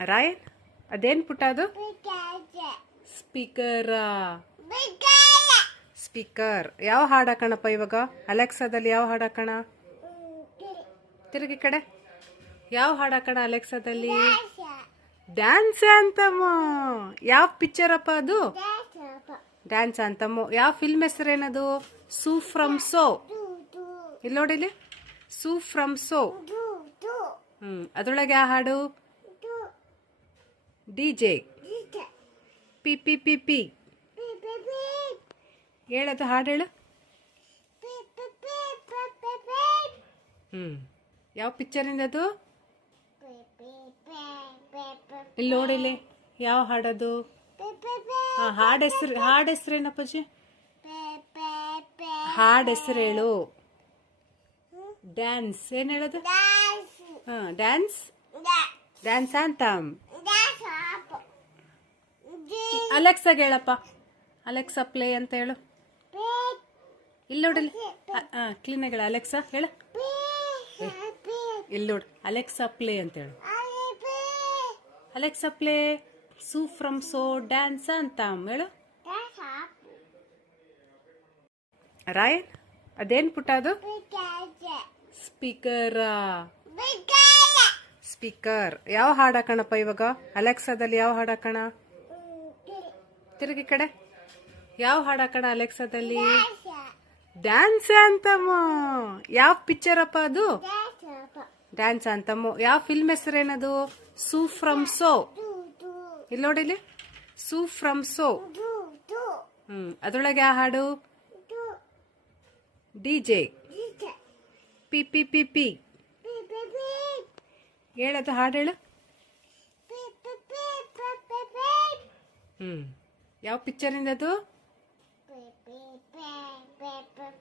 ರಾಯನ್ ಅದೇನ್ ಪುಟ್ಟ ಅದು ಸ್ಪೀಕರ್ ಸ್ಪೀಕರ್ ಯಾವ ಹಾಡು ಹಾಕಣಪ್ಪ ಇವಾಗ ಅಲೆಕ್ಸಾದಲ್ಲಿ ಯಾವ ಹಾಡು ಹಾಕಣ ತಿರುಗಿ ಕಡೆ ಯಾವ ಹಾಡು ಹಾಕಣ ಅಲೆಕ್ಸಾದಲ್ಲಿ ಡ್ಯಾನ್ಸ್ ಅಂತಮ್ಮ ಯಾವ ಪಿಕ್ಚರ್ ಅಪ್ಪ ಅದು ಡ್ಯಾನ್ಸ್ ಅಂತಮ್ಮ ಯಾವ ಫಿಲ್ಮ್ ಹೆಸರೇನದು ಸೂ ಫ್ರಮ್ ಸೋ ಇಲ್ಲಿ ನೋಡಿಲಿ ಸೂ ಫ್ರಮ್ ಸೋ ಅದ್ರೊಳಗೆ ಯಾವ ಹಾಡು DJ P P P P ಹೇಳದು ಹಾಡು ಹೇಳು ಯಾವ ಪಿಕ್ಚರಿಂದ ಅದು ಇಲ್ಲಿ ನೋಡಿಲಿ ಯಾವ ಹಾಡದು ಹಾಡು ಹೆಸರೇನಪ್ಪಾಜಿ ಹಾಡು ಹೆಸರು ಹೇಳು ಡ್ಯಾನ್ಸ್ ಏನ್ ಹೇಳೋದು ಡ್ಯಾನ್ಸ್ ಡ್ಯಾನ್ಸ್ ಅಂತ ಅಲೆಕ್ಸಾಗ ಹೇಳಪ್ಪ ಅಲೆಕ್ಸಾ ಪ್ಲೇ ಅಂತ ಹೇಳು ಇಲ್ಲಿ ನೋಡಲಿ ಕ್ಲೀನಾಗಿ ಹೇಳ ಅಲೆಕ್ಸಾ ಹೇಳ ಇಲ್ಲಿ ನೋಡು ಅಲೆಕ್ಸಾ ಪ್ಲೇ ಅಂತ ಹೇಳು Alexa play Su from So dance ಅಂತ ಹೇಳು ರಾಯನ್ ಅದೇನ್ ಪುಟ್ಟ ಅದು ಸ್ಪೀಕರ್ ಸ್ಪೀಕರ್ ಯಾವ ಹಾಡು ಹಾಕಣಪ್ಪ ಇವಾಗ ಅಲೆಕ್ಸಾದಲ್ಲಿ ಯಾವ ಹಾಡು ಹಾಕಣ ತಿರುಗಿ ಕಡೆ ಯಾವ ಹಾಡು ಹಾಕಣ ಅಲೆಕ್ಸಾದಲ್ಲಿ ಡ್ಯಾನ್ಸ್ ಅಂತಮ್ಮ ಯಾವ ಪಿಕ್ಚರ್ ಅಪ್ಪ ಅದು ಡ್ಯಾನ್ಸ್ ಅಂತಮ್ಮ ಯಾವ ಫಿಲ್ಮ್ ಹೆಸರೇನದು ಸೂ ಫ್ರಮ್ ಸೋ ಇಲ್ಲಿ ನೋಡಿಲಿ ಸೂ ಫ್ರಮ್ ಸೋ ಅದ್ರೊಳಗೆ ಯಾವ ಹಾಡು DJ P P P P ಹೇಳದು ಹಾಡು ಹೇಳು ಯಾವ ಪಿಕ್ಚರಿಂದ ಅದು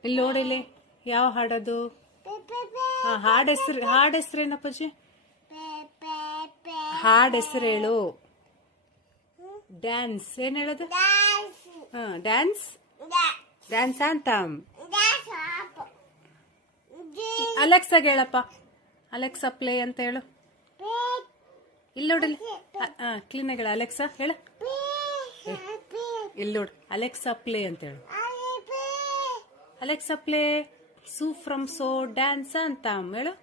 ಇಲ್ಲಿ ನೋಡಿಲಿ ಯಾವ ಹಾಡದು ಹಾಡು ಹೆಸರೇನಪ್ಪಾಜಿ ಹಾಡು ಹೆಸರು ಹೇಳು ಡ್ಯಾನ್ಸ್ ಏನ್ ಹೇಳೋದು ಡ್ಯಾನ್ಸ್ ಡ್ಯಾನ್ಸ್ ಅಂತ ಅಲೆಕ್ಸಾಗ ಹೇಳಪ್ಪ ಅಲೆಕ್ಸಾ ಪ್ಲೇ ಅಂತ ಹೇಳು ಇಲ್ಲಿ ನೋಡಲಿ ಕ್ಲೀನಾಗಿ ಹೇಳ ಅಲೆಕ್ಸಾ ಹೇಳ ಇಲ್ಲಿ ನೋಡು ಅಲೆಕ್ಸಾ ಪ್ಲೇ ಅಂತ ಹೇಳು Alexa play Su from So dance ಅಂತ ಹೇಳು